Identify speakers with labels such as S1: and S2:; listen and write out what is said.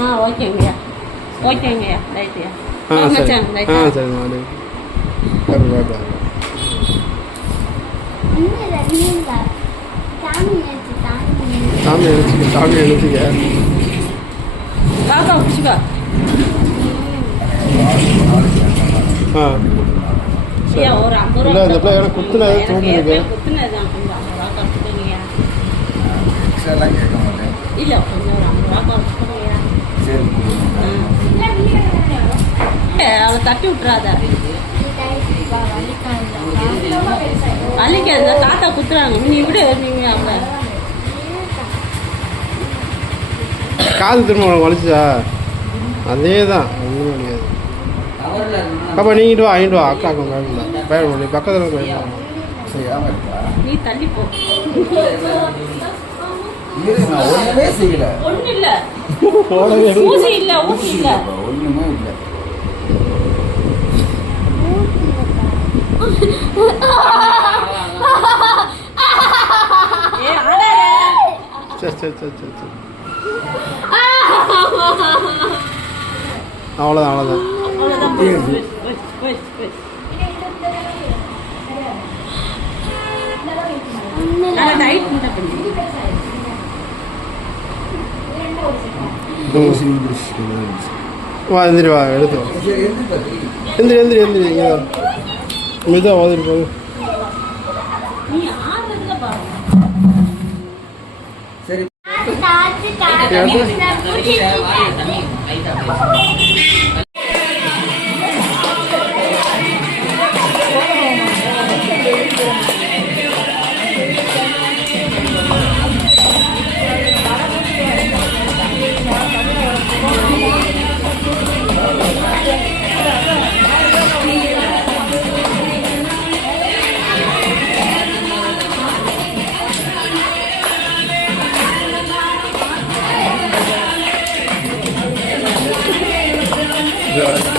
S1: ஆ ஓகேங்கய்யா ஓகேங்கய்யா ரைட்டுயா
S2: ஆ சரி. ஆ
S1: ரைட்டா
S2: சரி மாடு. பாப்பா பாப்பா சாமி எழுச்சிக்க சாமி எழுச்சிக்க.
S1: காக்கா பிடிச்சிக்கோ
S2: ஆ. சரி
S1: ஐயா ஒரு ஐம்பது
S2: இல்லை
S1: ரூபா
S2: இந்த பிள்ளை எனக்கு குத்துனது
S1: எனக்கு
S2: தோணுது
S1: ஏற்கனவே குத்துனதுதான். கொஞ்சம் ஐம்பது ரூபா குறைச்சிக்கோங்கய்யா
S3: எக்ஸ்ட்ராலாம் கேட்க மாட்டேன்.
S1: இல்லை அவளை தட்டி விட்டுறாத. அள்ளிக்காது தாத்தா குத்துறாங்க. நீ விடு நீங்க அவங்க
S2: காது திரும்ப வலிச்சா அதே தான் ஒன்றும் கிடையாது. பாப்பா நீங்கிட்டு வா வாங்கிட்டு வா அக்கா அக்கா பயப்படல பயப்பட நீ பக்கத்தில்
S3: இருக்கா?
S1: நீ தள்ளி போ.
S3: இரு, நான் ஒண்ணுமே செய்யல.
S1: ஒண்ணு இல்ல.
S2: போடவே.
S1: ஊசி இல்ல ஊசி இல்ல.
S3: ஒண்ணுமே இல்ல.
S2: அவ்வளோதான் அவ்வளோதான்
S1: அவ்வளவுதான் போய், போய், போய், போய். நல்லா டைட் பண்ண பண்ணு
S3: ஊசி பிடிச்சிட்டு இருந்துச்சு.
S2: வா எந்திரி வா எடுத்து. எந்திரி எந்திரி எந்திரி இங்கே மெதுவாக
S3: சரி
S2: 네.